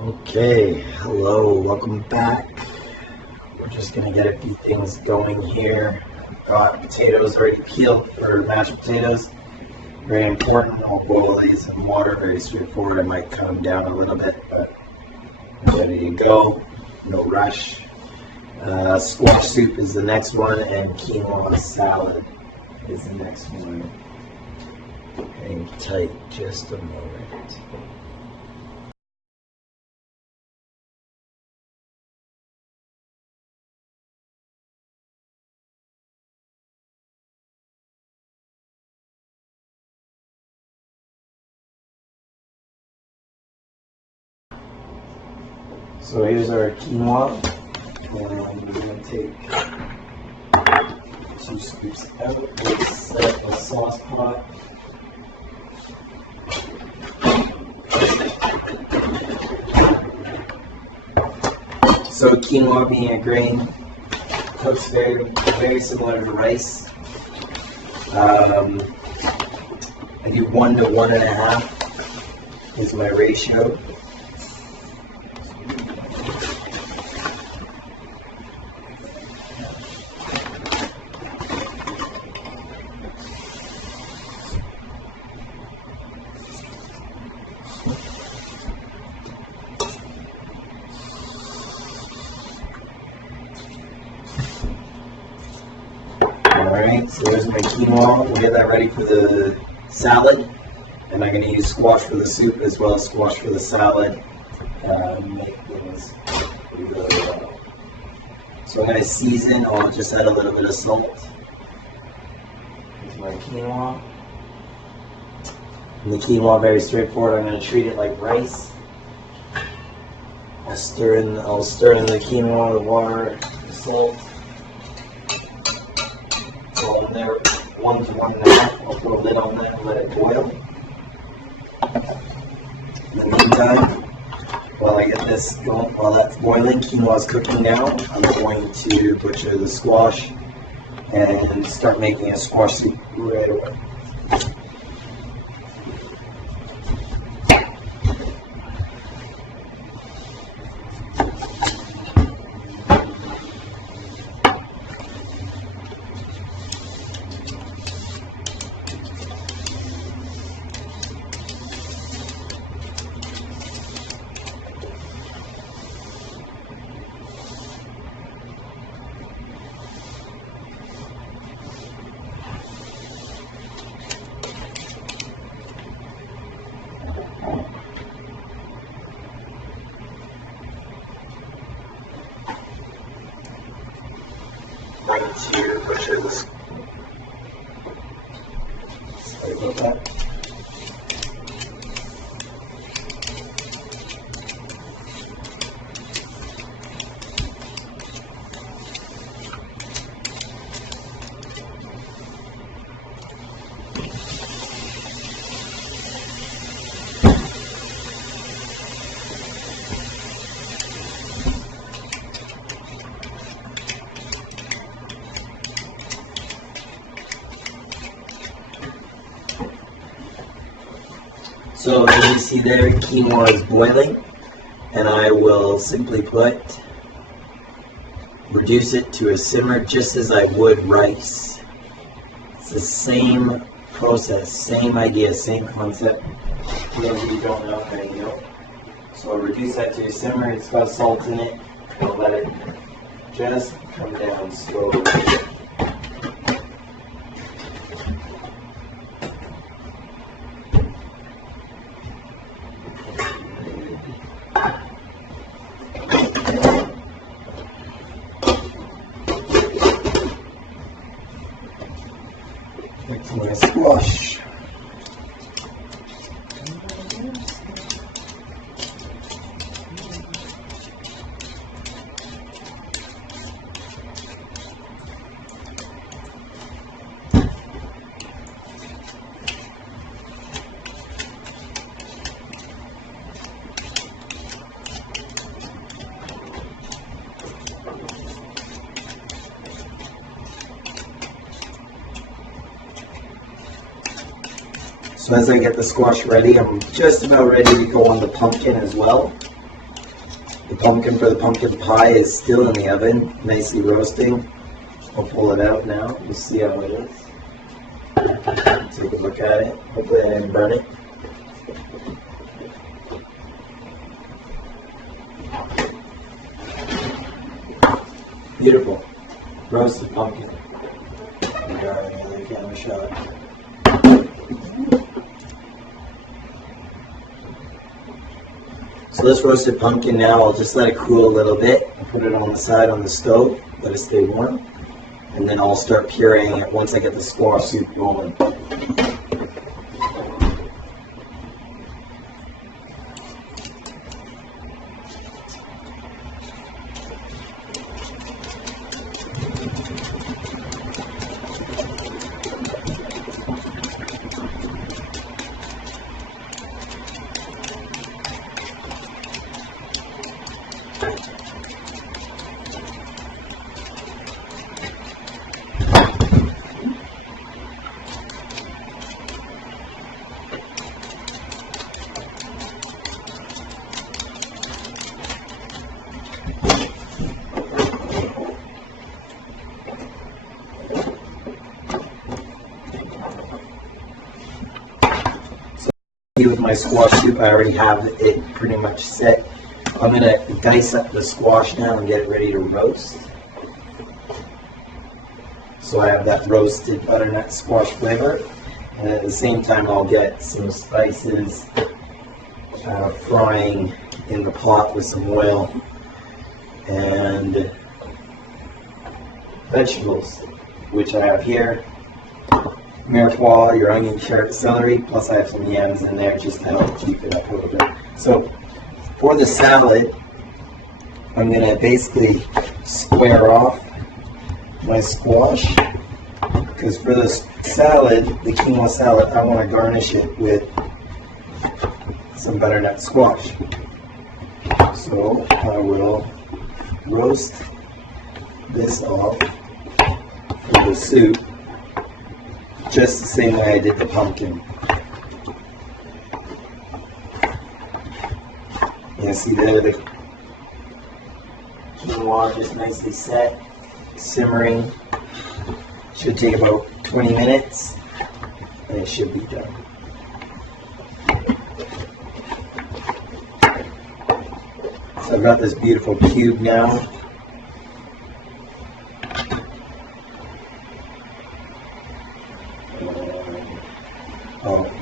Okay, hello, welcome back. We're just gonna get a few things going here. Got potatoes already peeled for mashed potatoes. Very important. I'll boil these in water, very straightforward. I might cut them down a little bit, but ready to go. No rush. Squash soup is the next one, and quinoa salad is the next one. Hang tight just a moment. So here's our quinoa, and we're going to take 2 scoops out. Let's set up a sauce pot. So quinoa, being a grain, cooks very similar to rice. I do 1 to 1.5 is my ratio. Alright, so there's my quinoa. We'll get that ready for the salad. And I'm going to use squash for the soup as well as squash for the salad. Make things really well. So I'm going to season. I'll just add a little bit of salt. Here's my quinoa. And the quinoa, very straightforward. I'm going to treat it like rice. I'll stir in the quinoa, the water, the salt. So in there, 1 to 1.5. I'll put a lid on that and let it boil. In the meantime, while I get this going, while that's boiling, quinoa is cooking down. I'm going to butcher the squash and start making a squash soup right away. To butcher this. Sorry about that. So as you see there, quinoa is boiling, and I will simply reduce it to a simmer just as I would rice. It's the same process, same idea, same concept. For those of you who don't know, there you go. So I'll reduce that to a simmer. It's got salt in it. I'll let it just come down slowly. Next one is squash. So as I get the squash ready, I'm just about ready to go on the pumpkin as well. The pumpkin for the pumpkin pie is still in the oven, nicely roasting. I'll pull it out now. You'll see how it is. Take a look at it. Hopefully I didn't burn it. Beautiful. Roasted pumpkin. Camera shot. So this roasted pumpkin now, I'll just let it cool a little bit. I'll put it on the side on the stove, let it stay warm. And then I'll start pureeing it once I get the squash soup going. With my squash soup, I already have it pretty much set. I'm going to dice up the squash now and get it ready to roast. So I have that roasted butternut squash flavor. And at the same time, I'll get some spices frying in the pot with some oil and vegetables, which I have here. Mirepoix, your onion, carrot, celery, plus I have some yams in there just to help keep it up a little bit. So for the salad, I'm going to basically square off my squash, because for the salad, the quinoa salad, I want to garnish it with some butternut squash. So I will roast this off for the soup, just the same way I did the pumpkin. You see there the quinoa just nicely set, simmering. Should take about 20 minutes and it should be done. So I've got this beautiful cube now.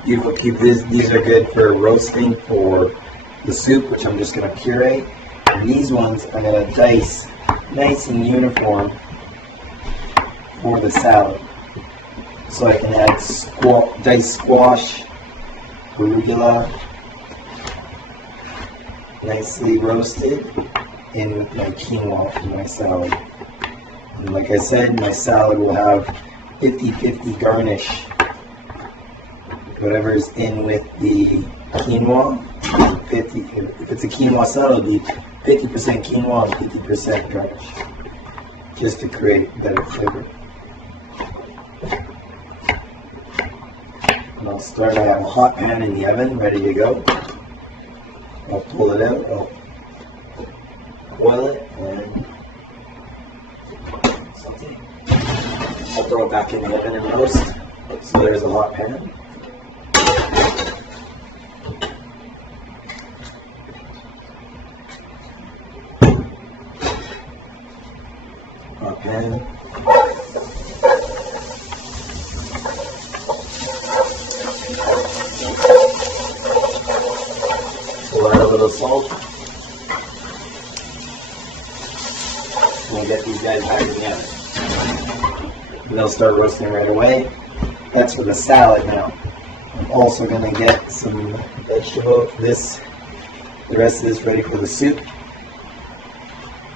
Beautiful cube. These are good for roasting for the soup, which I'm just going to puree. And these ones I'm going to dice nice and uniform for the salad. So I can add diced squash, arugula, nicely roasted, in with my quinoa for my salad. And like I said, my salad will have 50-50 garnish. Whatever's in with the quinoa, 50. If it's a quinoa salad, it'll be 50% quinoa and 50% garnish, just to create better flavor. And I'll start. I have a hot pan in the oven ready to go. I'll pull it out. I'll boil it and saute. I'll throw it back in the oven and roast. So there's a hot pan. And we'll add a little salt. We'll get these guys back together. And they'll start roasting right away. That's for the salad now. I'm also going to get some vegetable. The rest of this ready for the soup.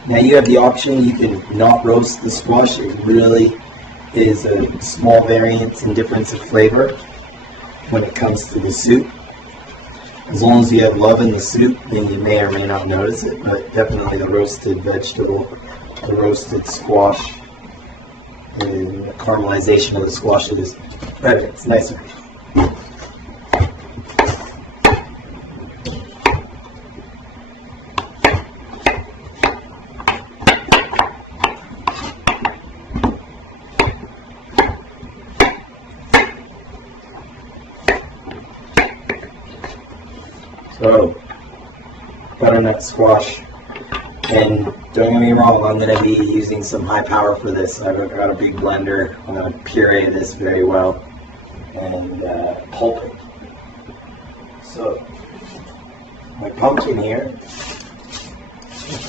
Now you have the option, you can not roast the squash. It really is a small variance in difference of flavor when it comes to the soup. As long as you have love in the soup, then you may or may not notice it, but definitely the roasted vegetable, the roasted squash, and the caramelization of the squash is better, it's nicer. So, butternut squash. And don't get me wrong, I'm going to be using some high power for this. I've got a big blender. I'm going to puree this very well and pulp it. So, my pumpkin here,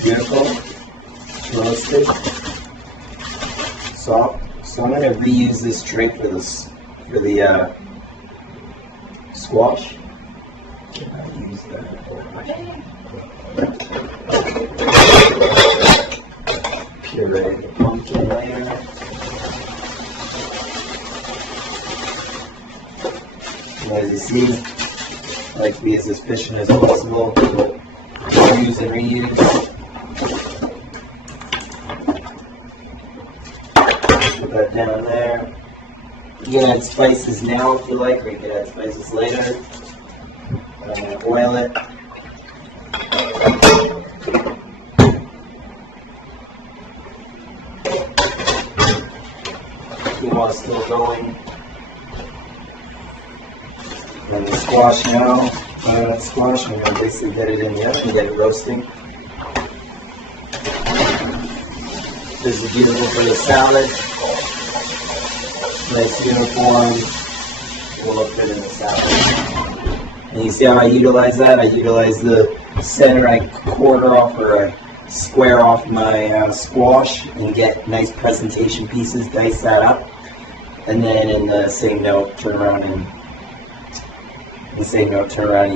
beautiful, roasted, soft. So I'm going to reuse this tray for the squash. Use that. Puree the pumpkin later. And as you see, I like to be as efficient as possible. Use and reuse. Put that down there. You can add spices now if you like, or you can add spices later. I'm going to oil it. Quinoa still going. And the squash now, butternut squash, I'm going to basically get it in the oven and get it roasting. This is beautiful for the salad. Nice uniform. Will look good in the salad. And you see how I utilize that? I utilize the center, I quarter off or I square off my squash and get nice presentation pieces, dice that up. And then in the same note, turn around and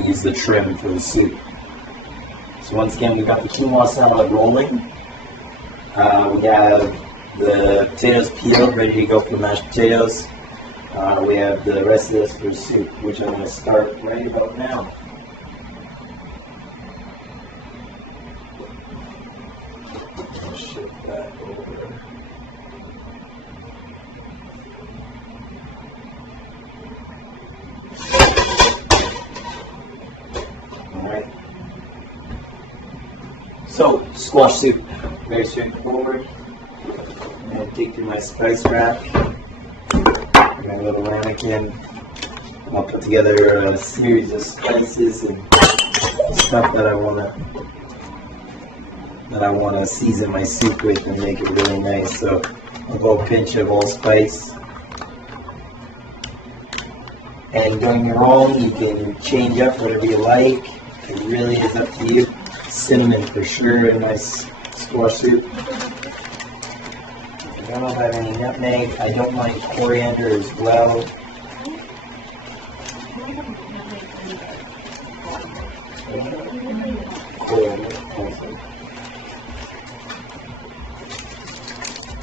use the trim for the soup. So once again, we've got the quinoa salad rolling. We have the potatoes peeled, ready to go for mashed potatoes. We have the rest of this for soup, which I'm going to start right about now. I'll shift that over. Alright. So, squash soup. Very straightforward. I'm going to dig through my spice rack. My little ramekin. I'll put together a series of spices and stuff that I want to season my soup with and make it really nice. So I'll go a pinch of allspice. And don't get me wrong, you can change up whatever you like. It really is up to you. Cinnamon for sure in my squash soup. I don't have any nutmeg. I don't like coriander as well.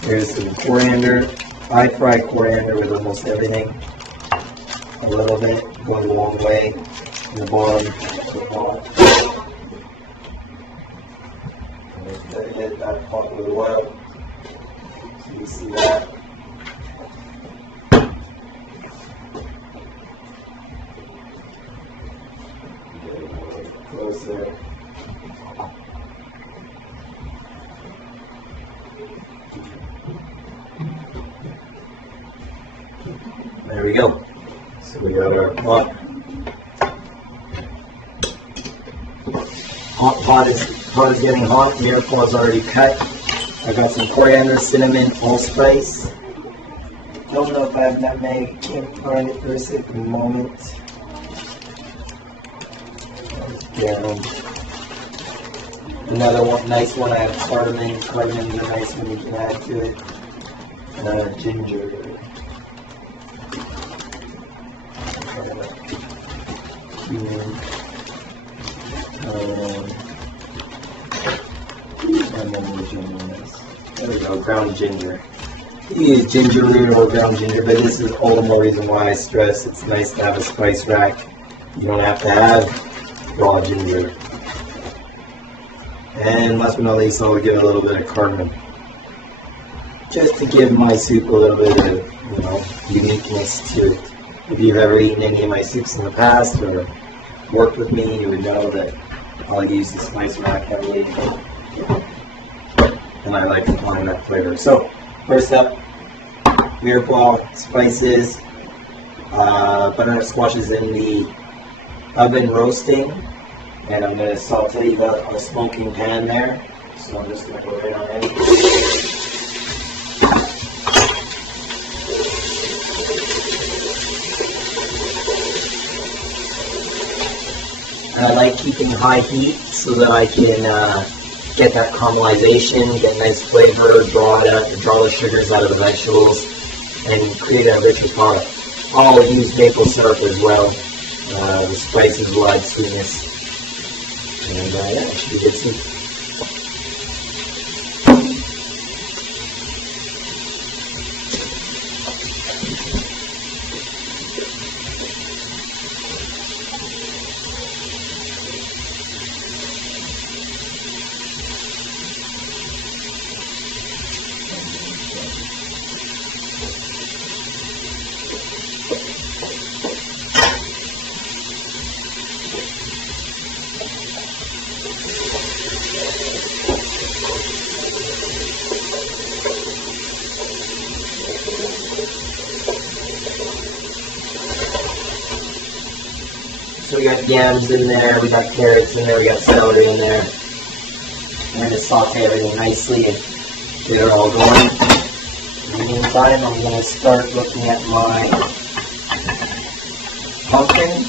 There's some coriander. I fry coriander with almost everything. A little bit goes a long way in the bottom of the pot. Hit that pot with oil. So you see that. Get it more closer. There we go. So we got our pot. Pot is getting hot. Miracle is already cut. I got some coriander, cinnamon, allspice. Don't know if I have nutmeg. Can't find it for a moment. Down. Another one, nice one. I have cardamom. Cardamom is a nice one you can add to it. Ginger. Cumin. And then the ginger. There we go, ground ginger. You use ginger root or ground ginger, but this is all the more reason why I stress it's nice to have a spice rack. You don't have to have raw ginger. And last but not least, I'll give a little bit of cardamom. Just to give my soup a little bit of, uniqueness to it. If you've ever eaten any of my soups in the past or worked with me, you would know that I'll use the spice rack heavily. And I like applying that flavor. So, first up, Miracle spices, butternut squash is in the oven roasting. And I'm going to saute the smoking pan there. So I'm just going to go right on in. And I like keeping high heat so that I can get that caramelization, get nice flavor, draw the sugars out of the vegetables, and create a richer product. I'll use maple syrup as well. The spices will add sweetness. And yeah, it should be good too. So we got yams in there, we got carrots in there, we got celery in there. I'm going to saute everything nicely and get it all going. In the meantime, I'm going to start looking at my pumpkin,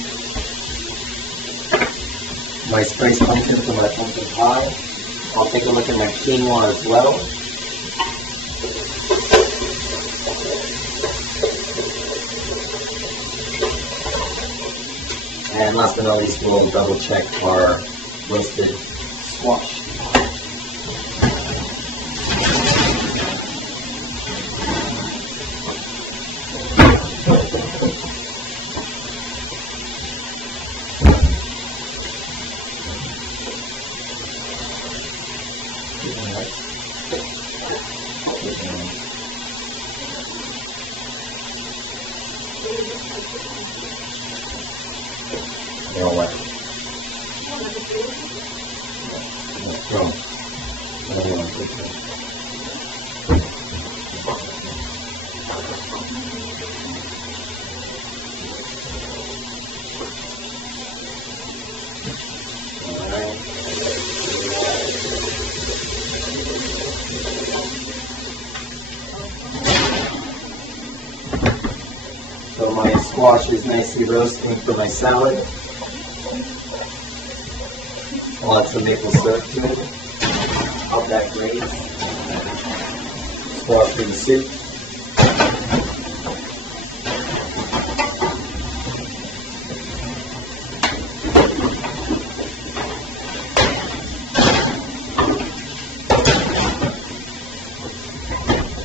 my spiced pumpkin for my pumpkin pie. I'll take a look at my quinoa as well. And last but not least, we'll double check our roasted squash. You know what? So my squash is nicely roasting for my salad. I'll add some maple syrup to it. Help that graze. Squash for the soup.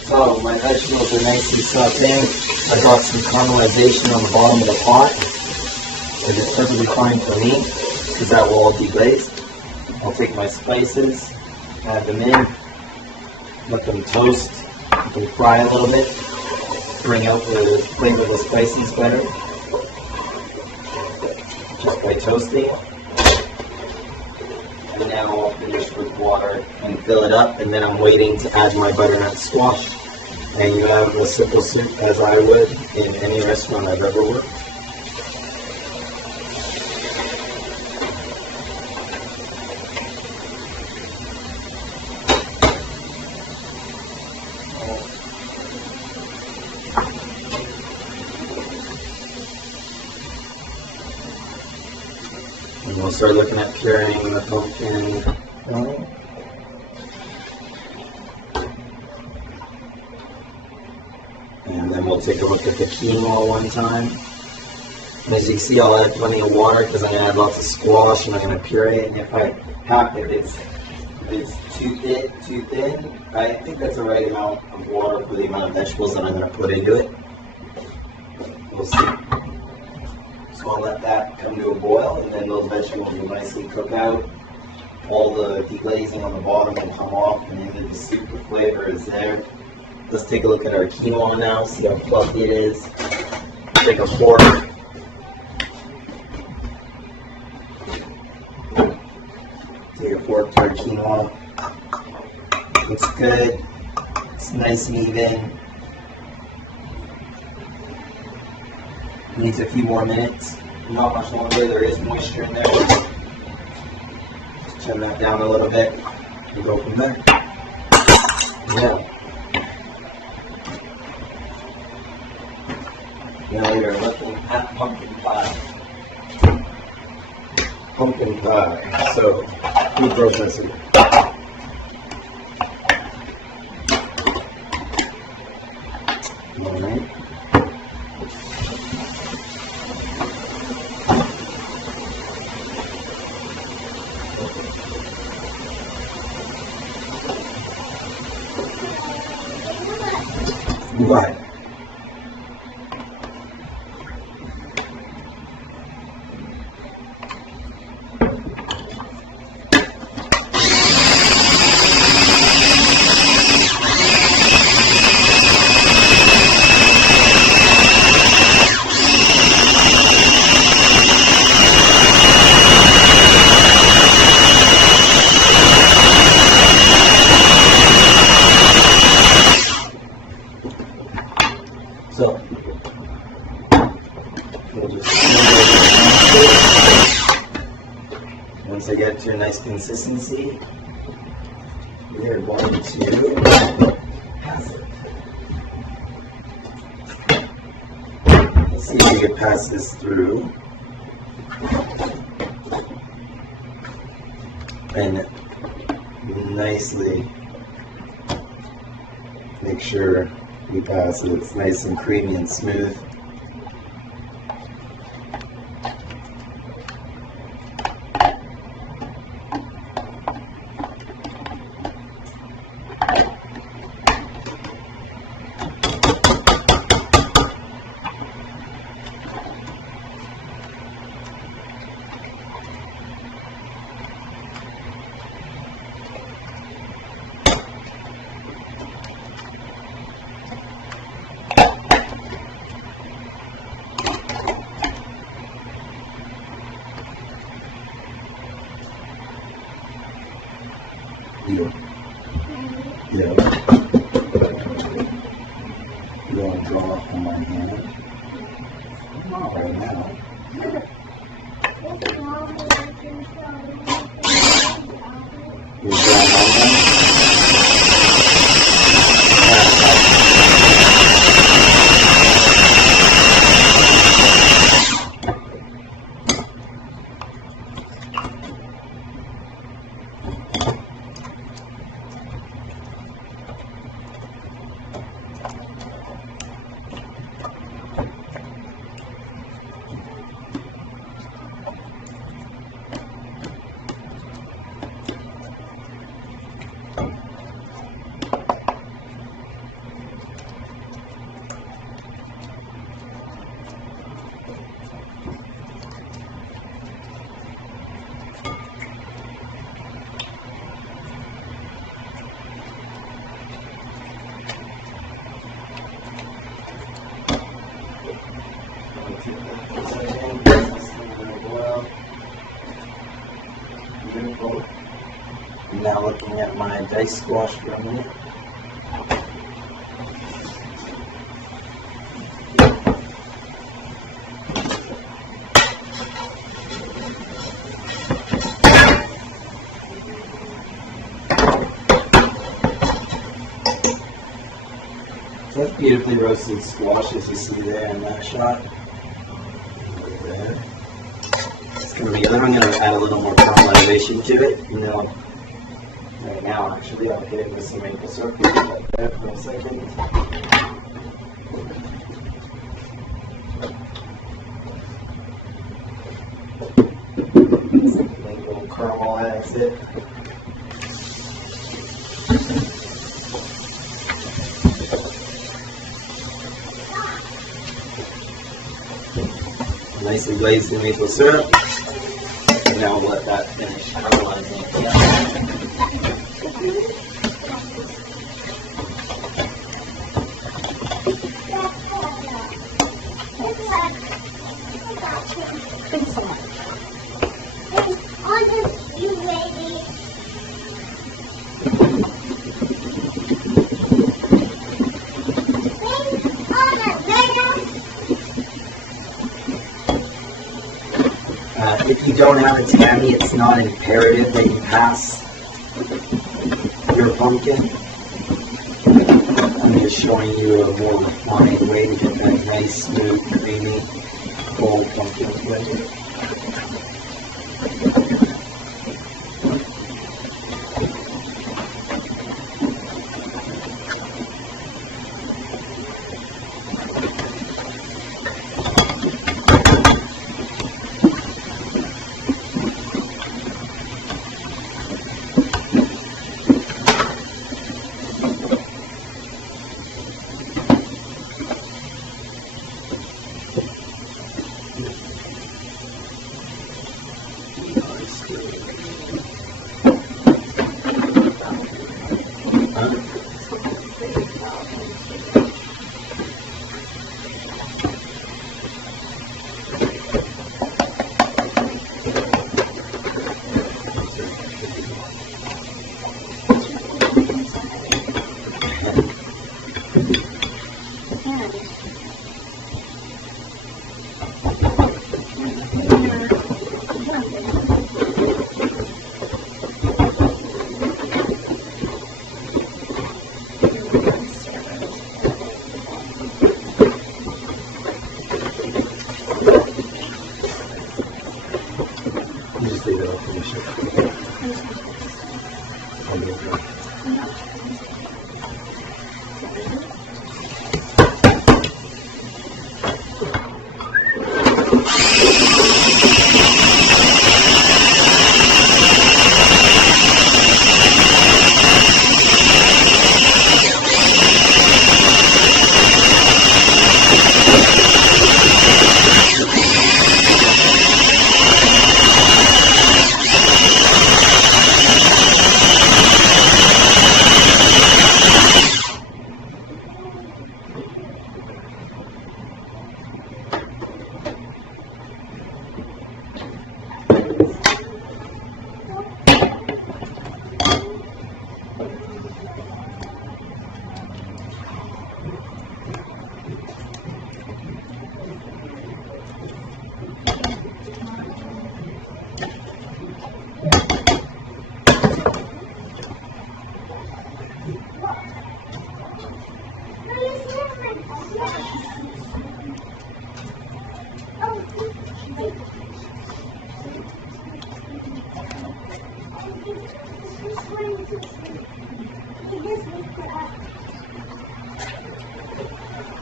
So my vegetables are nicely sauteed. I got some caramelization on the bottom of the pot. So it's perfectly fine for me, because that will all be glazed. I'll take my spices, add them in, let them toast, let them fry a little bit, bring out the flavor of the spices better, just by toasting. And now I'll finish with water and fill it up, and then I'm waiting to add my butternut squash. And you have a simple soup as I would in any restaurant I've ever worked. And we'll start looking at pureeing the pumpkin. And then we'll take a look at the quinoa one time. And as you can see, I'll add plenty of water because I'm going to add lots of squash and I'm going to puree it. And if I hack it, it's too thin, I think that's the right amount of water for the amount of vegetables that I'm going to put into it. We'll see. So I'll let that come to a boil, and then those vegetables will nicely cook out. All the deglazing on the bottom will come off, and into the soup, the flavor is there. Let's take a look at our quinoa now, see how fluffy it is. Take a fork. Take a fork to our quinoa. Looks good. It's nice and even. Needs a few more minutes. Not much longer. There is moisture in there. trim that down a little bit and go from there. Yeah. Now you're looking at pumpkin pie. Pumpkin pie. So, food processing. Alright. Right. So, we'll just once I get to a nice consistency, we are going to pass it. Let's see if we can pass this through and nicely make sure we pass it. It's nice and creamy and smooth. Yeah. You want to draw up on my hand? Not right now. You draw on that? I'm now looking at my diced squash for a minute. So that's beautifully roasted squash, as you see there in that shot. It's going to be, then I'm going to add a little more caramel elevation to it. You know, right now actually I'll hit it with some maple syrup right there for a second. Like a little caramel exit. Nicely glazed in maple syrup. And now we'll let that finish caramelizing. If you don't have a Tammy, it's not imperative that you pass your pumpkin. I'm just showing you a more refined way to get that nice, smooth, creamy, full pumpkin flavor.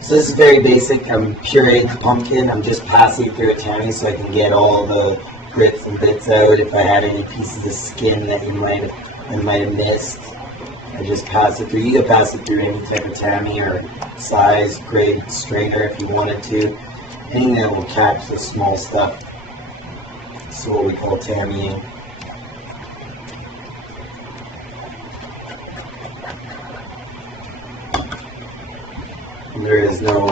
So this is very basic. I'm pureed the pumpkin. I'm just passing through a tammy so I can get all the grits and bits out. If I had any pieces of skin that you might have missed, I just pass it through. You can pass it through any type of tammy or size, grade, strainer if you wanted to. Anything that will catch the small stuff. That's what we call tammying. There is no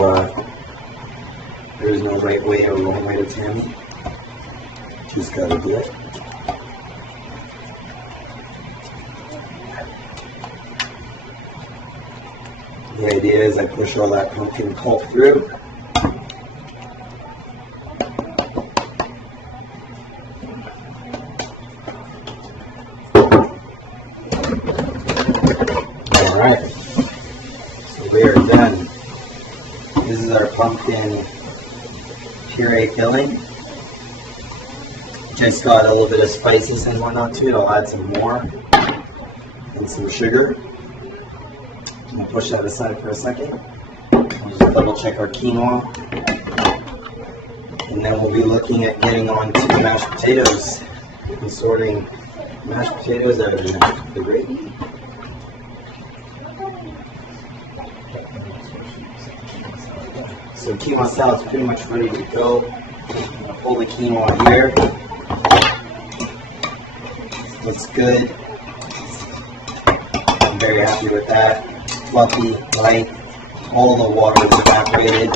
right way or wrong way to tammy. Just gotta do it. The idea is I push all that pumpkin pulp through. All right, so we are done. This is our pumpkin puree filling. Just got a little bit of spices and whatnot to it. I'll add some more and some sugar. I'll push that aside for a second. We'll just double check our quinoa. And then we'll be looking at getting on to mashed potatoes and sorting mashed potatoes out of the gravy. So quinoa salad's pretty much ready to go. I'm going to pull the quinoa here. Looks good. I'm very happy with that. Fluffy, light, all the water is evaporated.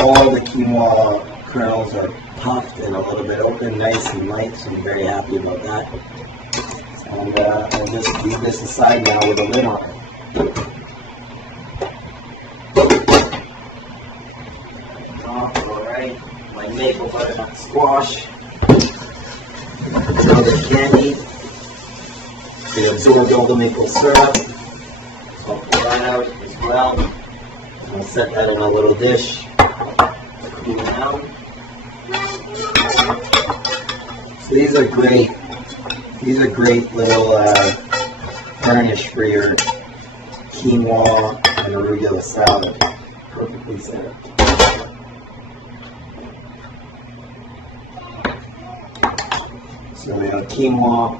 All the quinoa kernels are puffed and a little bit open, nice and light, so I'm very happy about that. And I'll just leave this aside now with a lid on it. Alright, my maple butternut squash. little bit of candy. It absorbed all the maple syrup. So I'll pull that out as well. I'll set that in a little dish. Cool down. So these are great. These are great little garnish for your quinoa and arugula salad. Perfectly set up. So we have quinoa,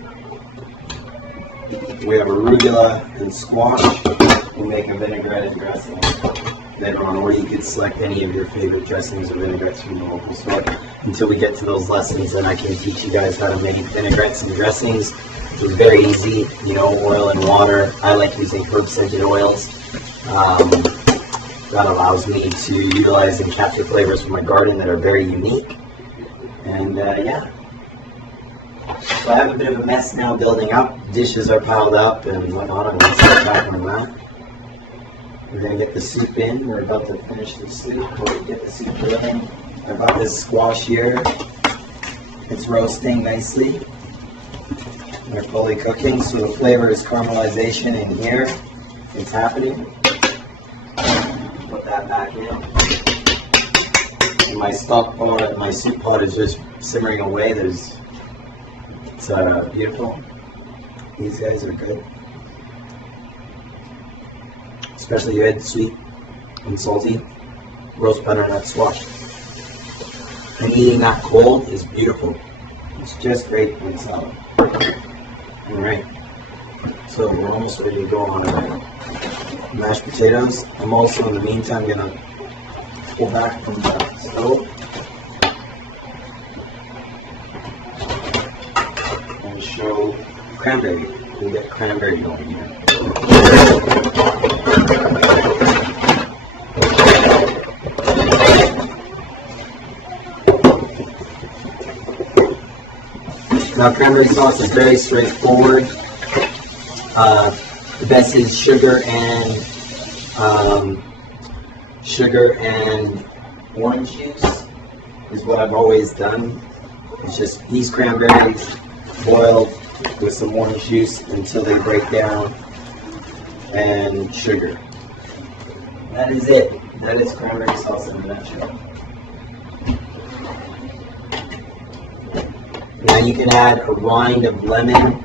we have arugula and squash. We make a vinaigrette and dressing later on, or you could select any of your favorite dressings or vinaigrettes from the local store. Until we get to those lessons, and I can teach you guys how to make vinaigrettes and dressings. It's very easy, oil and water. I like using herb-scented oils. That allows me to utilize and capture flavors from my garden that are very unique. And yeah. So I have a bit of a mess now building up. Dishes are piled up and whatnot. I'm going to start back on that. We're going to get the soup in. We're about to finish the soup. We'll get the soup boiling. I've got this squash here. It's roasting nicely. They're fully cooking, so the flavor is caramelization in here. It's happening. Put that back in. And my stock pot, my soup pot is just simmering away. It's beautiful. These guys are good. Especially good, sweet and salty. Roast butternut squash. And eating that cold is beautiful. It's just great when it's out. Alright. So we're almost ready to go on mashed potatoes. I'm also in the meantime gonna pull back from the stove and show cranberry. We'll get cranberry going here. Now cranberry sauce is very straightforward. The best is sugar and orange juice is what I've always done. It's just these cranberries boiled with some orange juice until they break down, and sugar. That is it. That is cranberry sauce in a nutshell. Now you can add a rind of lemon,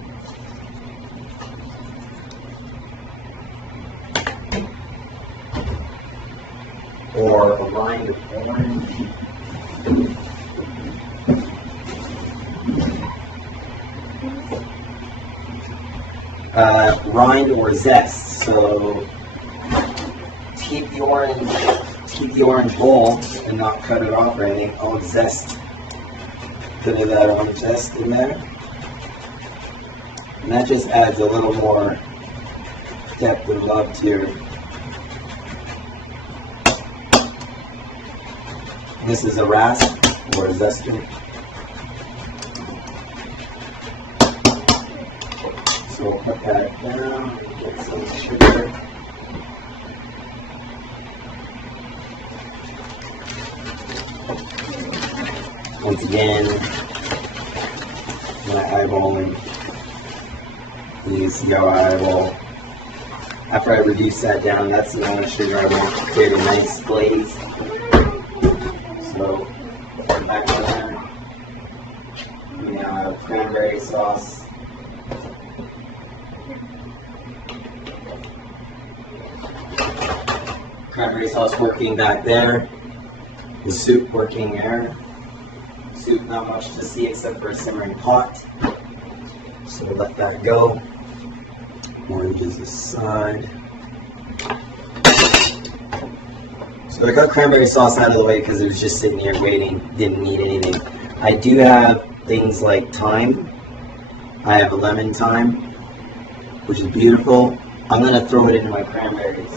or a rind of orange, rind or zest. So keep the orange whole and not cut it off or anything. I'll zest. Put that orange zest in there, and that just adds a little more depth and love to your. This is a rasp or a zester. So we'll put that down, get some sugar. Once again, my eyeballing. You see how I eyeball. After I reduce that down, that's the amount of sugar I want to create a nice glaze. So, back on there. We now have cranberry sauce. Cranberry sauce working back there. The soup working there. Soup, not much to see except for a simmering pot. So let that go. Oranges aside. So I got cranberry sauce out of the way because it was just sitting here waiting, didn't need anything. I do have things like thyme. I have a lemon thyme, which is beautiful. I'm going to throw it into my cranberries.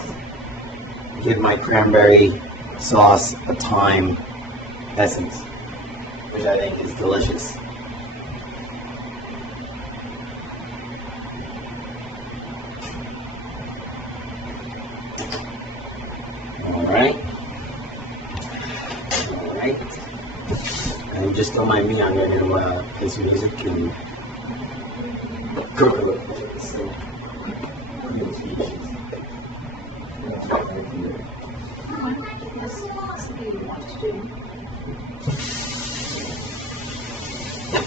Give my cranberry sauce a thyme essence, which I think is delicious. Alright. And just don't mind me, I'm going to play some music and Coconut potatoes. So, new species. That's something you want to do.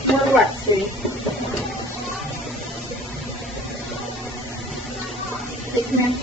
More waxy. Take me.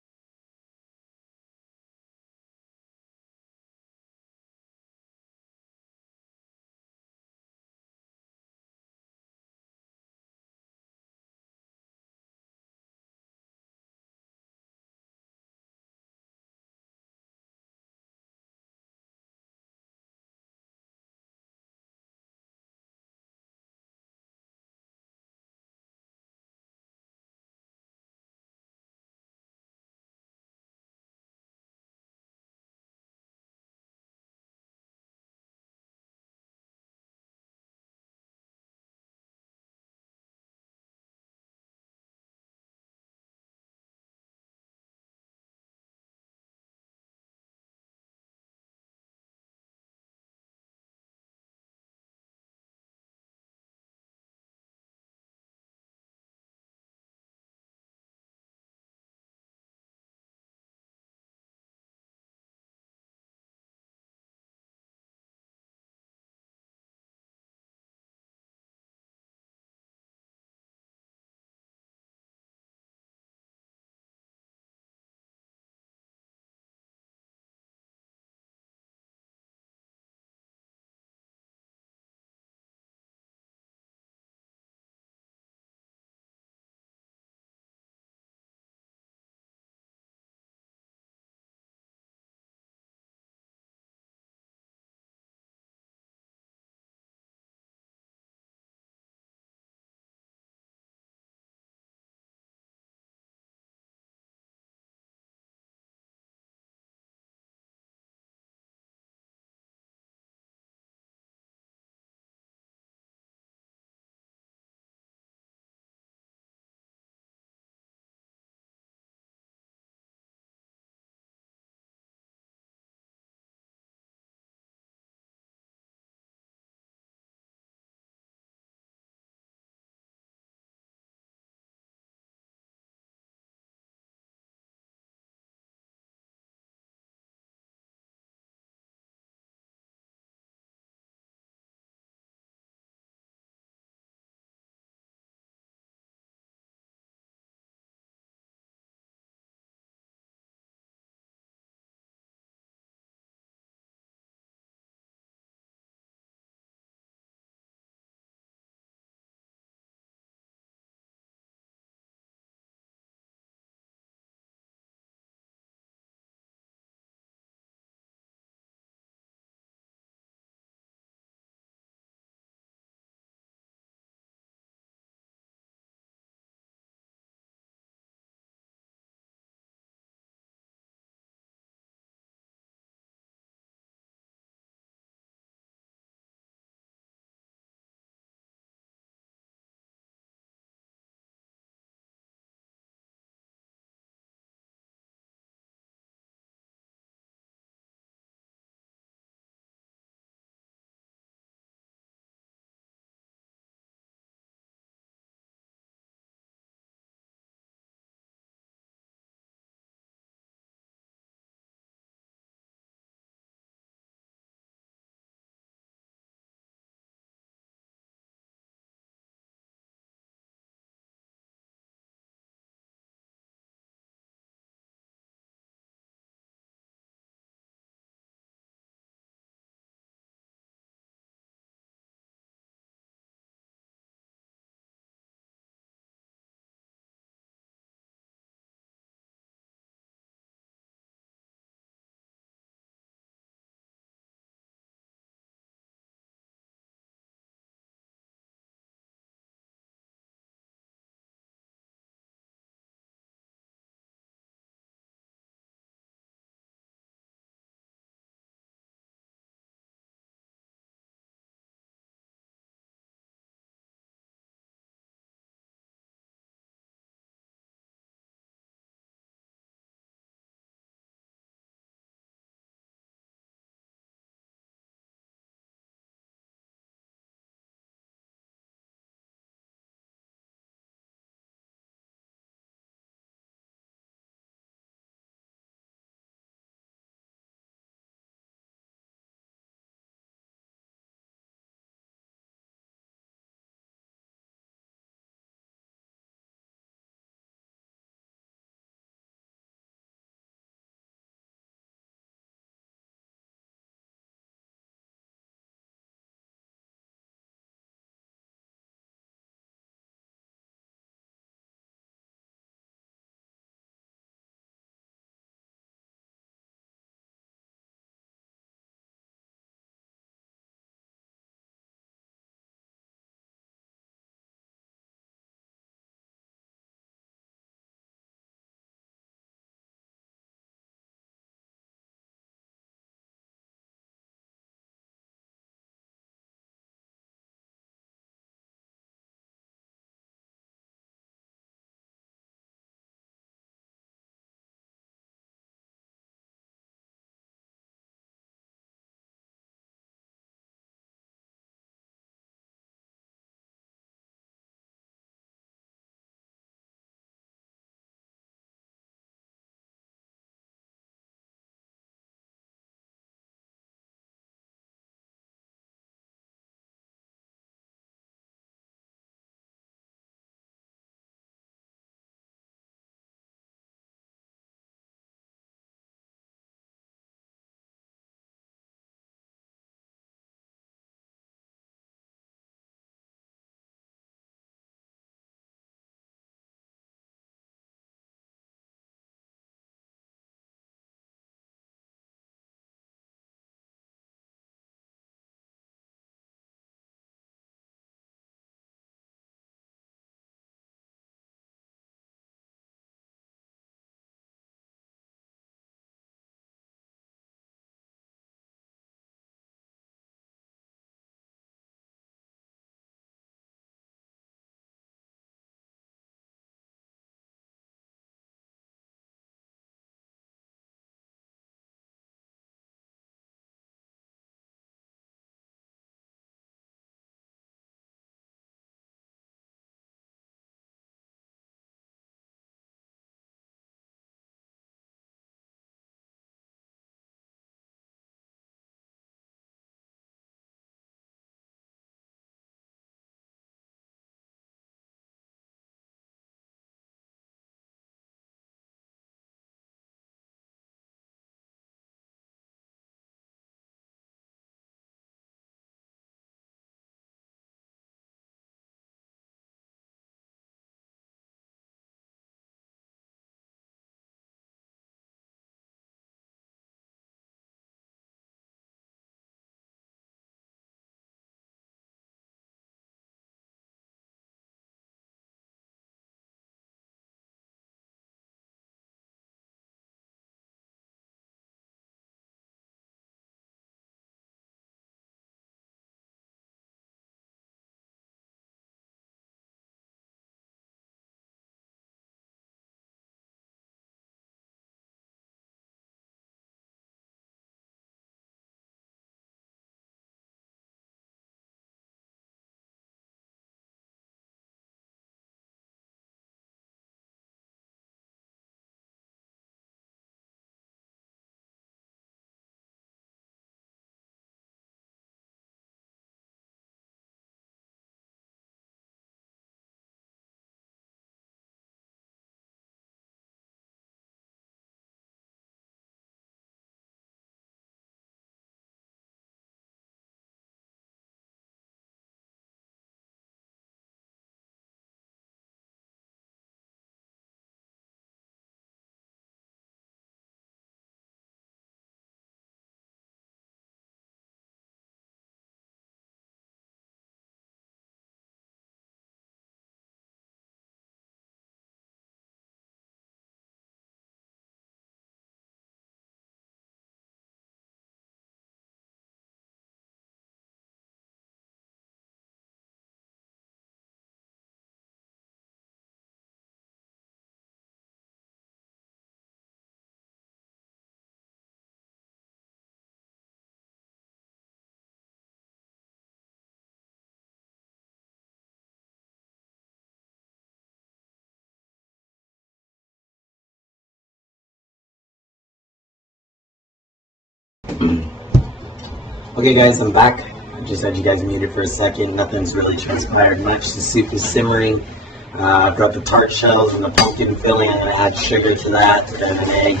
Okay guys, I'm back. I just had you guys muted for a second. Nothing's really transpired much. The soup is simmering. I've got the tart shells and the pumpkin filling. I'm going to add sugar to that and an egg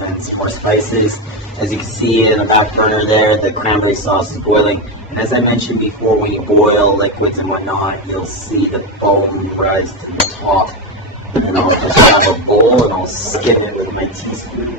and some more spices. As you can see in the back burner there, the cranberry sauce is boiling. And as I mentioned before, when you boil liquids and whatnot, you'll see the foam rise to the top. And I'll just have a bowl and I'll skim it with my teaspoon.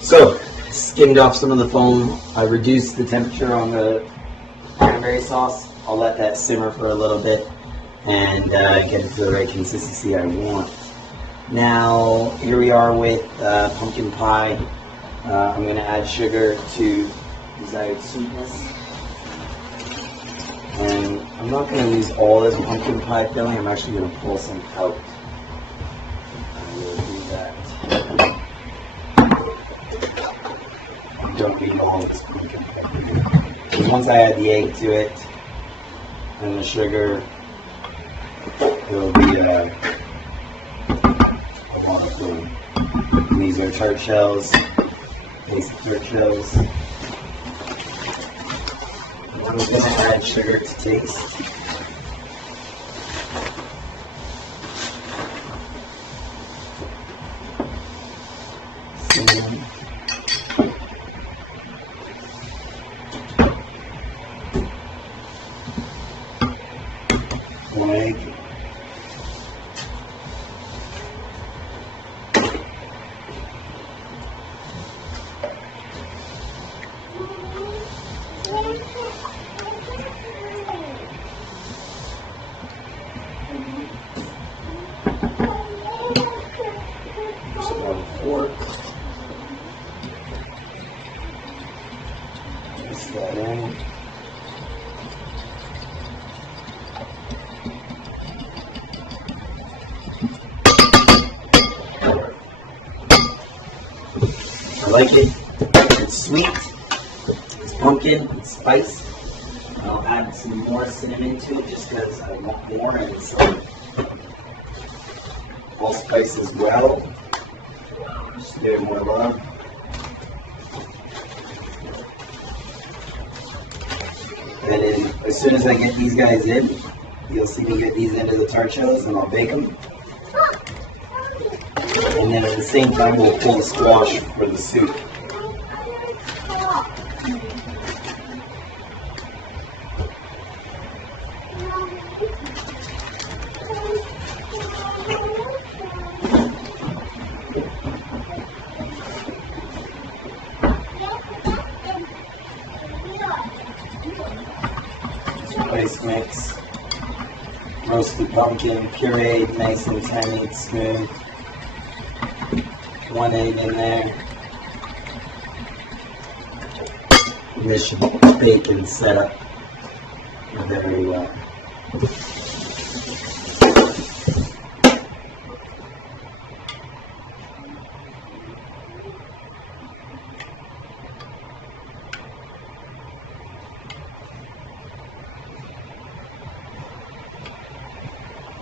So, skimmed off some of the foam. I reduced the temperature on the cranberry sauce. I'll let that simmer for a little bit and get it to the right consistency I want. Now, here we are with pumpkin pie. I'm going to add sugar to desired sweetness. And I'm not going to use all this pumpkin pie filling. I'm actually going to pull some out. I will do that. Don't need all this pumpkin pie. Because once I add the egg to it and the sugar, it'll be a lot of food. And these are tart shells, basic tart shells. I'm going to add sugar to taste. Cinnamon. Egg. Fork. Mix that in. I like it. It's sweet. It's pumpkin. It's spice. I'll add some more cinnamon to it just because I want more, and some allspice as well. Just give it more love. And then as soon as I get these guys in, you'll see me get these into the tart shells and I'll bake them. And then at the same time we'll pull the squash for the soup. Spice mix, roasted pumpkin, pureed, nice and tiny, smooth. 1 egg in there. This should bake and set up very well.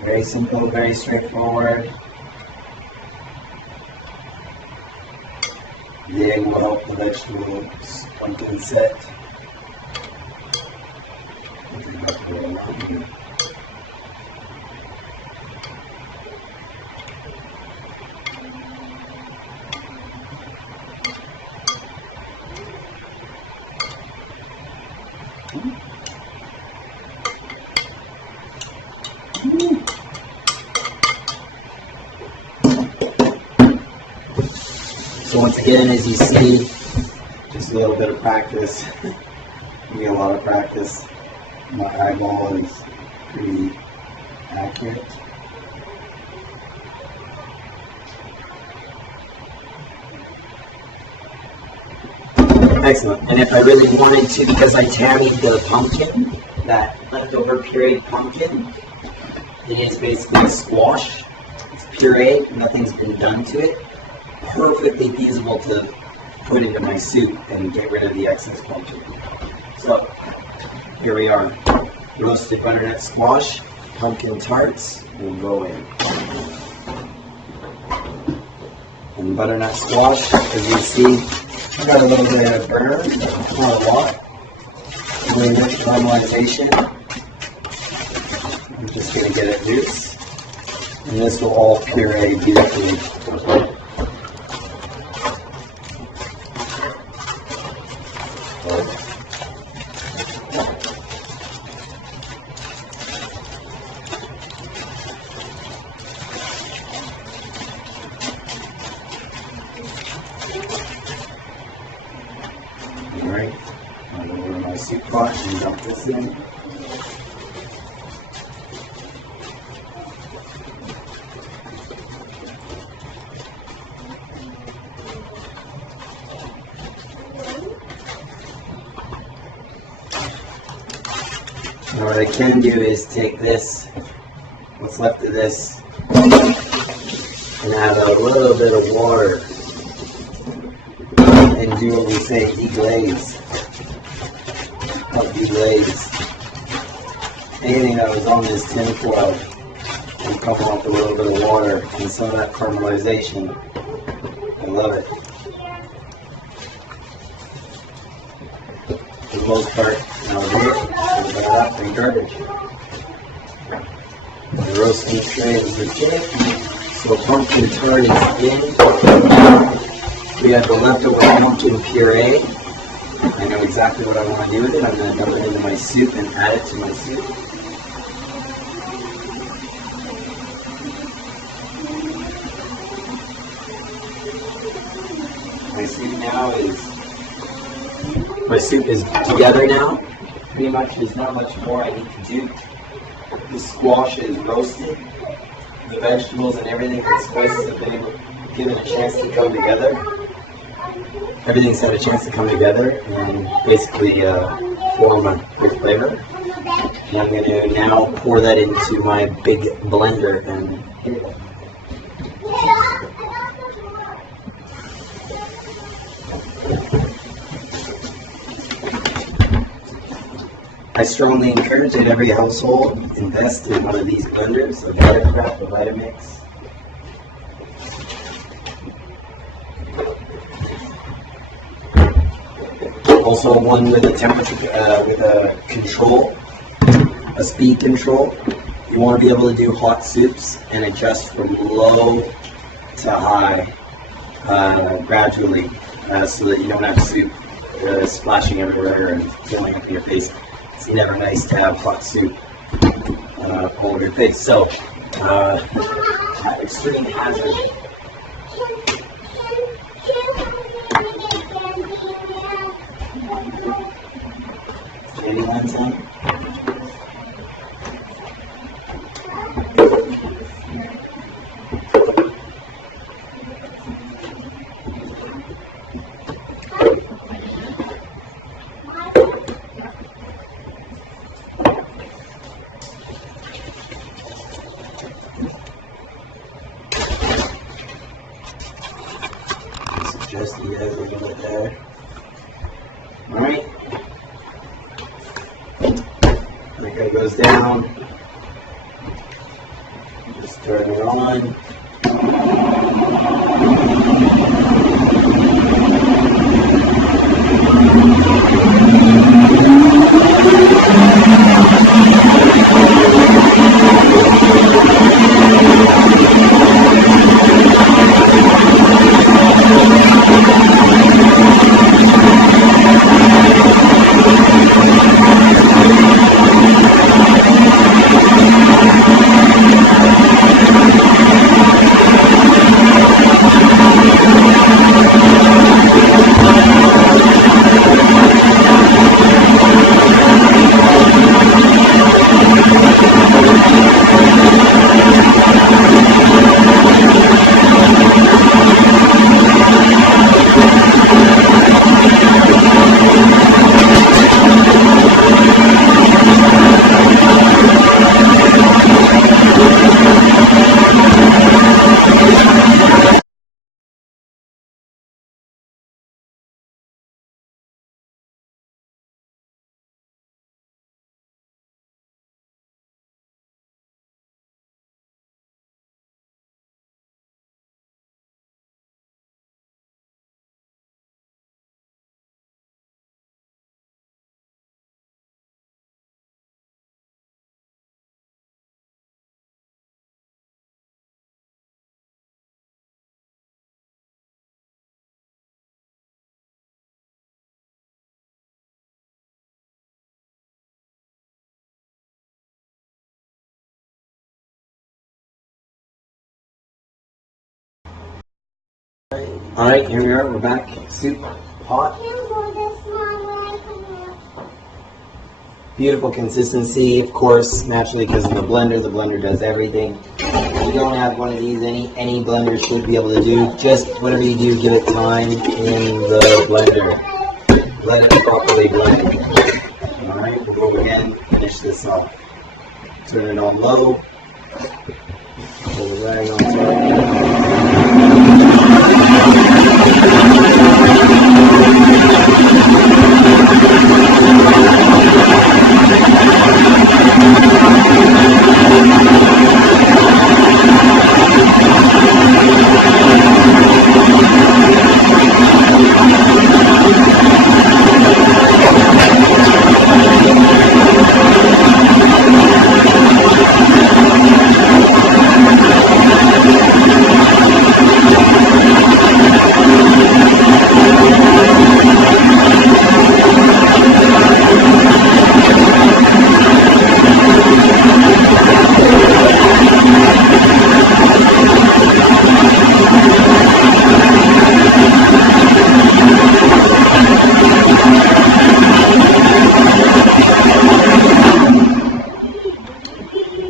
Very simple, very straightforward. The egg will help the vegetables pumpkin set. So once again, as you see, just a little bit of practice. Give me a lot of practice. My eyeball is pretty accurate. Excellent. And if I really wanted to, because I tammied the pumpkin, that leftover pureed pumpkin, it is basically a squash. It's pureed, nothing's been done to it. Perfectly feasible to put into my soup and get rid of the excess pumpkin. So, here we are. Roasted butternut squash, pumpkin tarts will go in. And butternut squash, as you see, I got a little bit of burn, not a lot. Doing this caramelization. I'm just going to get it loose. And this will all puree beautifully. Alright, I'll go over to my soup pot and dump this in. Now what I can do is take this, what's left of this, and add a little bit of water. And do what we say, deglaze. Deglaze. Anything that was on this tin foil will come off with a little bit of water and some of that caramelization. I love it. For the most part, now we're wrapped in garbage. The roasting tray is okay. So pumpkin tart is in. We have the leftover pumpkin puree. I know exactly what I want to do with it. I'm going to dump it into my soup and add it to my soup. My soup is together now. Pretty much there's not much more I need to do. The squash is roasted. The vegetables and everything, the spices have been given a chance to come together. Everything's had a chance to come together and basically form a good flavor. And I'm going to now pour that into my big blender and hit it. I strongly encourage that every household invest in one of these blenders, a Vitamix, a Vitamix. Also one with a temperature, with a control, a speed control. You want to be able to do hot soups and adjust from low to high gradually so that you don't have soup splashing everywhere and filling up your face. It's never nice to have hot soup all over your face. So, extreme hazard. Any lens on? Suggest you guys a little bit there. Alright. That goes down. Just turn it on. Alright, here we are, we're back. Soup pot. Beautiful consistency, of course, naturally because of the blender does everything. If you don't have one of these, any blender should be able to do. Just whatever you do, give it time in the blender. Let it properly blend. Alright, we'll go again, finish this off. Turn it on low. Pull the rag on top.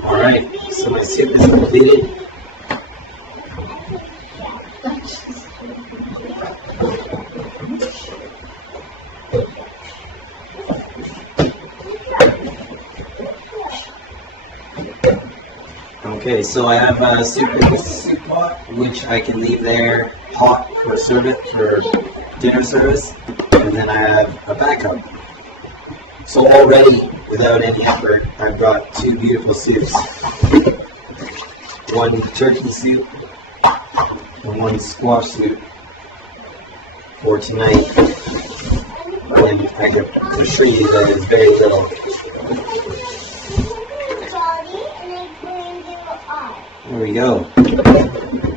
Alright, so my soup is completed. Okay, so I have a soup in the soup pot, which I can leave there hot for dinner service, and then I have a backup. So already, without any effort, I've got two beautiful soups. One turkey soup and one squash soup for tonight. And I can assure you that it's very little. There we go.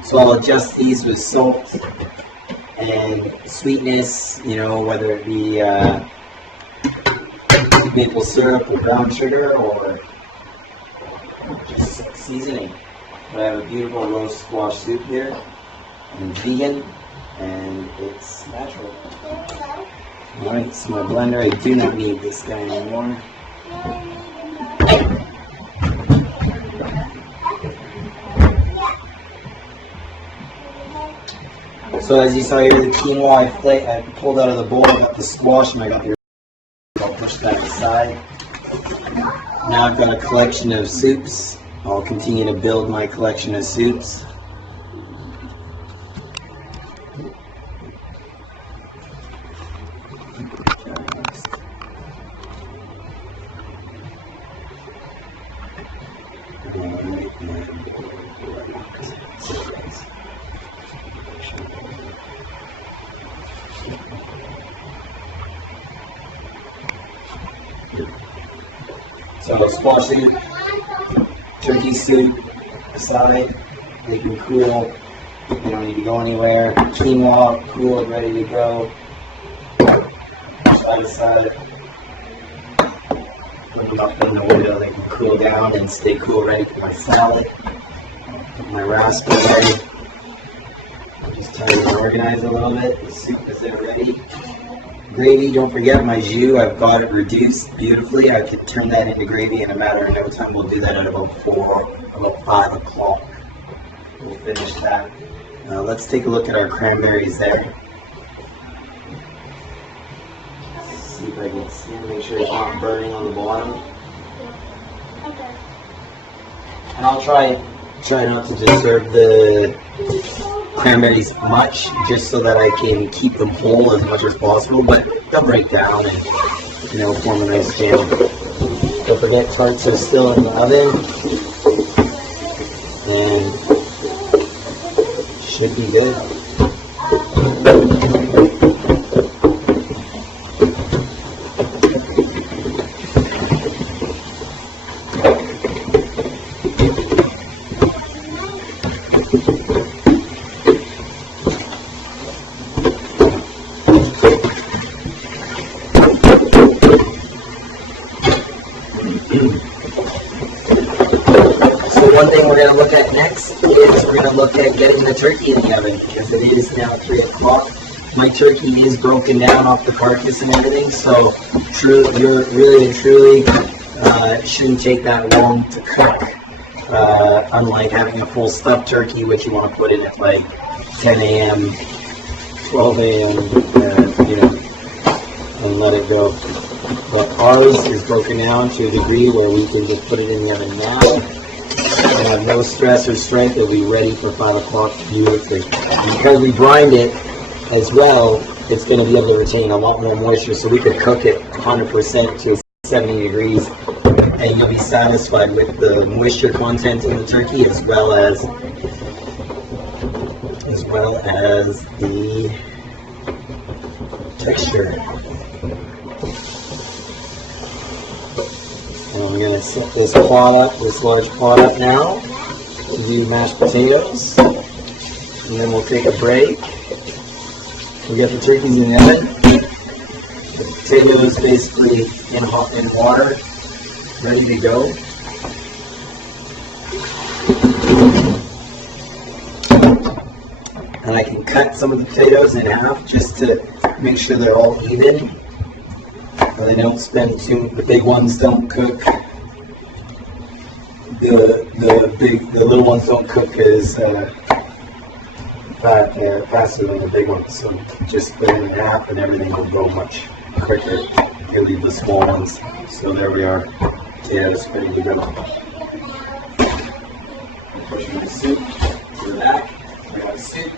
So I'll adjust these with salt and sweetness, whether it be maple syrup or brown sugar or just seasoning. But I have a beautiful roast squash soup here, and it's vegan, and it's natural. Alright, so my blender, I do not need this guy anymore. So as you saw here, the quinoa I pulled out of the bowl, I got the squash, and I got the I'll push that aside. Now I've got a collection of soups. I'll continue to build my collection of soups. So squash soup, turkey soup, aside, they can cool, you don't need to go anywhere. Quinoa, cool and ready to go. Side aside. Put them up in the window, they can cool down and stay cool, ready for my salad. My raspberry. Just try to organize a little bit. The soup is there ready. Gravy, don't forget my jus, I've got it reduced beautifully. I could turn that into gravy in a matter of no time. We'll do that at about 5 o'clock. We'll finish that. Let's take a look at our cranberries there. See if I can see, make sure it's not burning on the bottom. And I'll try not to disturb the cranberries much, just so that I can keep them whole as much as possible, but they'll break down and form a nice jam. Don't forget, tarts are still in the oven and should be good. So one thing we're going to look at next is we're going to look at getting the turkey in the oven, because it is now 3 o'clock. My turkey is broken down off the carcass and everything, so you're really and truly it shouldn't take that long to cook. Unlike having a full stuffed turkey, which you want to put in at like 10 a.m., 12 a.m., and let it go. But ours is broken down to a degree where we can just put it in the oven now and have no stress or strain. It'll be ready for 5 o'clock beautifully. Because we brined it as well, it's going to be able to retain a lot more moisture, so we could cook it 100% to 70 degrees, and you'll be satisfied with the moisture content in the turkey as well as the texture. And I'm going to set this large pot up now to do mashed potatoes, and then we'll take a break. We get the turkeys in the oven. The potatoes basically in water, ready to go. And I can cut some of the potatoes in half just to make sure they're all even. So they don't spend the big ones don't cook. The little ones don't cook as faster than the big ones. So just put it in half and everything will go much quicker. You leave the small ones. So there we are. Potatoes ready to go. Push my soup to the back. I got soup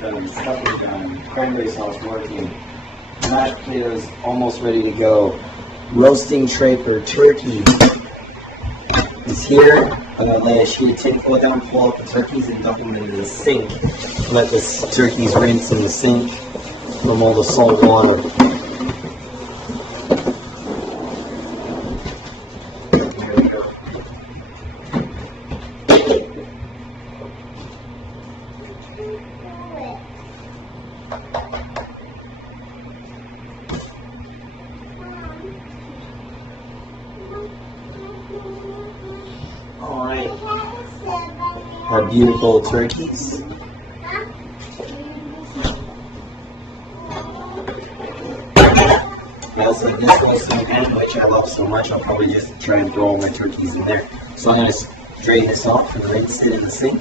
done. Stuffing done. Cranberry sauce working. Mashed potatoes almost ready to go. Roasting tray for turkey is here. I'm going to lay a sheet of tin foil down, pull out the turkeys, and dump them into the sink. Let the turkeys rinse in the sink from all the salt water. There we go. Alright, our beautiful turkeys. As like this roasting pan, which I love so much, I'll probably just try and throw all my turkeys in there. So I'm going to drain this off and rinse it in the sink.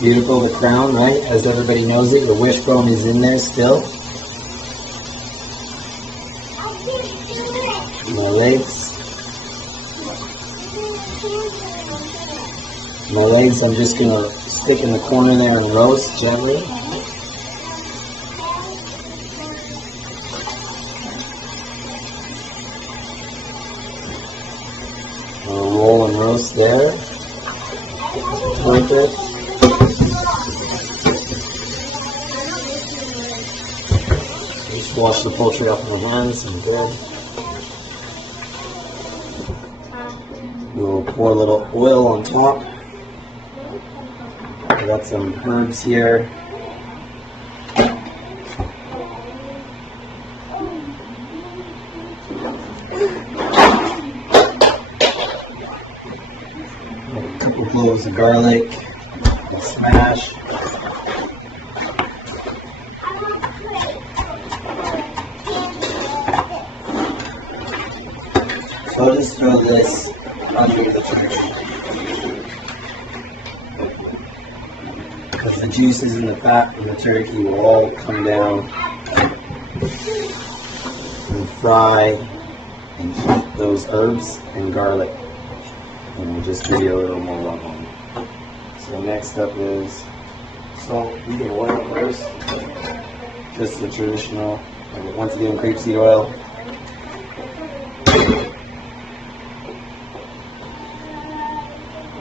Beautiful, the crown, right? As everybody knows it, the wishbone is in there still. My legs I'm just going to stick in the corner there and roast gently. I'll roll and roast there. Perfect. Just wash the poultry off my hands and good. We'll pour a little oil on top. I got some herbs here. A couple cloves of garlic, a smash. So I'll just throw this under the turkey, because the juices and the fat from the turkey will all come down and fry and heat those herbs and garlic, and we'll just give you a little more rub on it. So next up is salt. You can oil first, just the traditional, once again, grapeseed oil.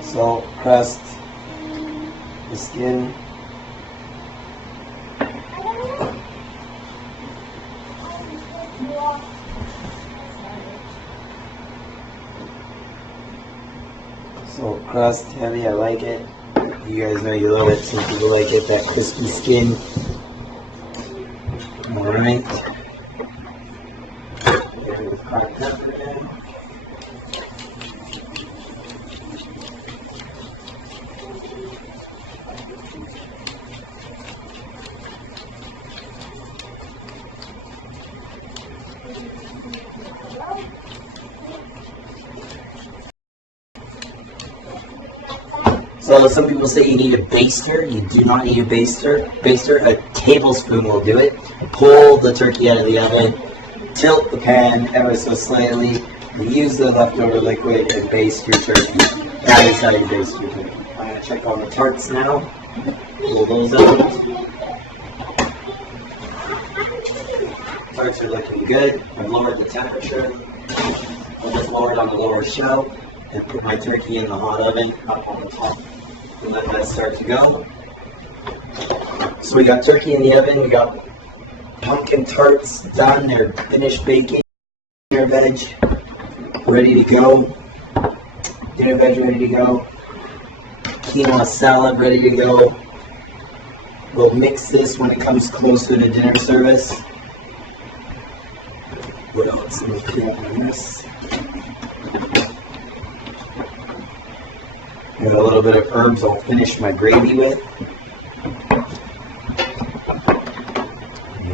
Salt, crust, the skin. crust, heavy, I like it. You guys know you love it, some people like it, that crispy skin. Alright. Cracked pepper in. So some people say you need a baster. You do not need a baster. A tablespoon will do it. Pull the turkey out of the oven. Tilt the pan ever so slightly. Use the leftover liquid and baste your turkey. That is how you baste your turkey. I'm going to check on the tarts now. Pull those out. Tarts are looking good. I've lowered the temperature. I'll just lower it on the lower shelf and put my turkey in the hot oven up on the top. And let that start to go. So we got turkey in the oven, we got pumpkin tarts done, they're finished baking, dinner veg ready to go, quinoa salad ready to go. We'll mix this when it comes closer to dinner service. What else? Let me clean up on this. Got a little bit of herbs I'll finish my gravy with.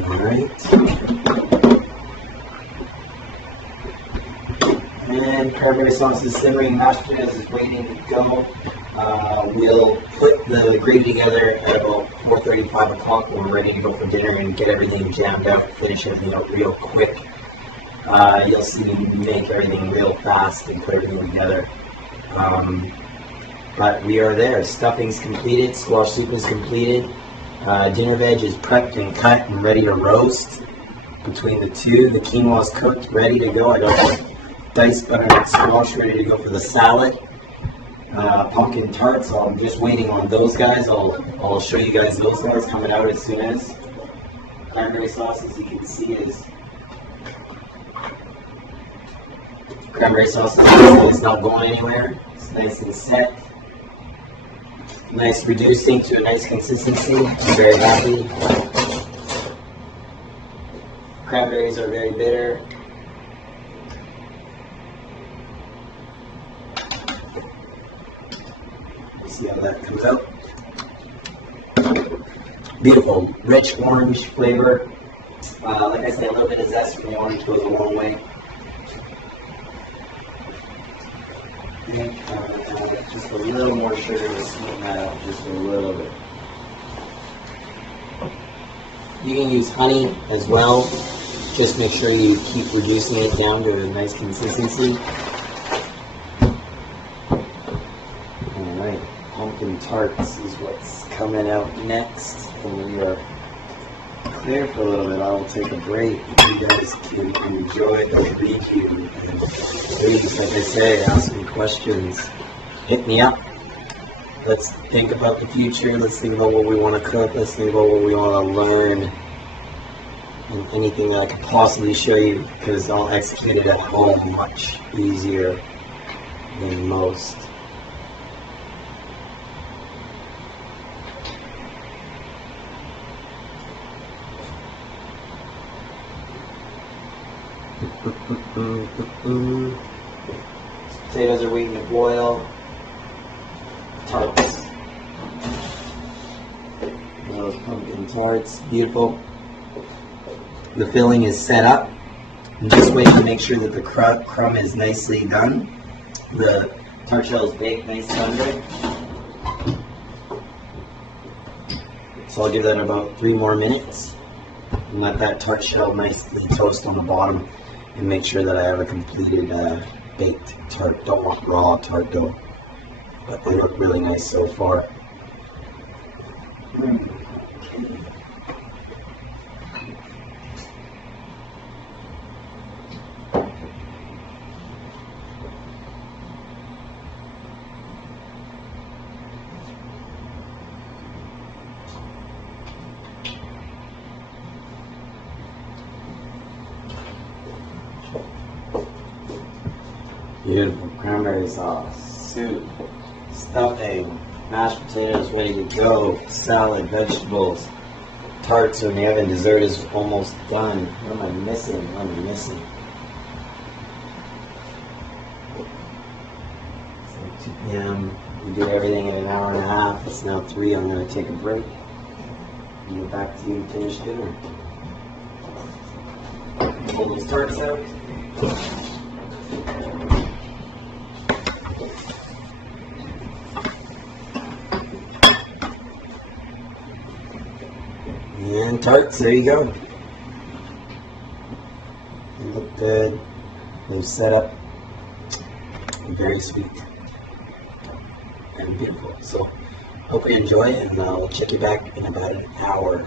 Alright. And cranberry sauce is simmering, mashed potatoes is waiting to go. We'll put the gravy together at about 4:30, 5 o'clock when we're ready to go for dinner and get everything jammed out, finish everything out real quick. You'll see me make everything real fast and put everything together. But we are there. Stuffing's completed, squash soup is completed. Dinner veg is prepped and cut and ready to roast. Between the two, the quinoa is cooked, ready to go. I got diced buttered squash ready to go for the salad. Pumpkin tarts, so I'm just waiting on those guys. I'll show you guys those guys coming out as soon as. Cranberry sauce, as you can see, is not going anywhere. It's nice and set. Nice reducing to a nice consistency. I'm very happy. Cranberries are very bitter. See how that comes out. Beautiful, rich orange flavor. Like I said, a little bit of zest from the orange goes a long way. Just a little more sugar to sweeten that out, just a little bit. You can use honey as well. Just make sure you keep reducing it down to a nice consistency. Alright, pumpkin tarts is what's coming out next. And we are clear for a little bit. I will take a break. You guys can enjoy the review. And please, like I say, ask me questions. Hit me up. Let's think about the future. Let's think about what we want to cook. Let's think about what we want to learn. And anything that I could possibly show you, because I'll execute it at home much easier than most. Potatoes are waiting to boil. Tarts. Those pumpkin tarts, beautiful. The filling is set up. I'm just waiting to make sure that the crumb is nicely done. The tart shell is baked nice under. So I'll give that about 3 more minutes and let that tart shell nicely toast on the bottom and make sure that I have a completed baked tart. Don't want raw tart dough, but they look really nice so far. Beautiful cranberry sauce, soup, stuffing, mashed potatoes ready to go, salad, vegetables, tarts are in the oven, dessert is almost done. What am I missing? What am I missing? It's like 2 p.m. We did everything in an hour and a half. It's now 3. I'm going to take a break and get back to you and finish dinner. Pull these tarts out. And tarts, there you go. They look good. They've set up. Very sweet and beautiful. So, hope you enjoy, and I'll check you back in about an hour.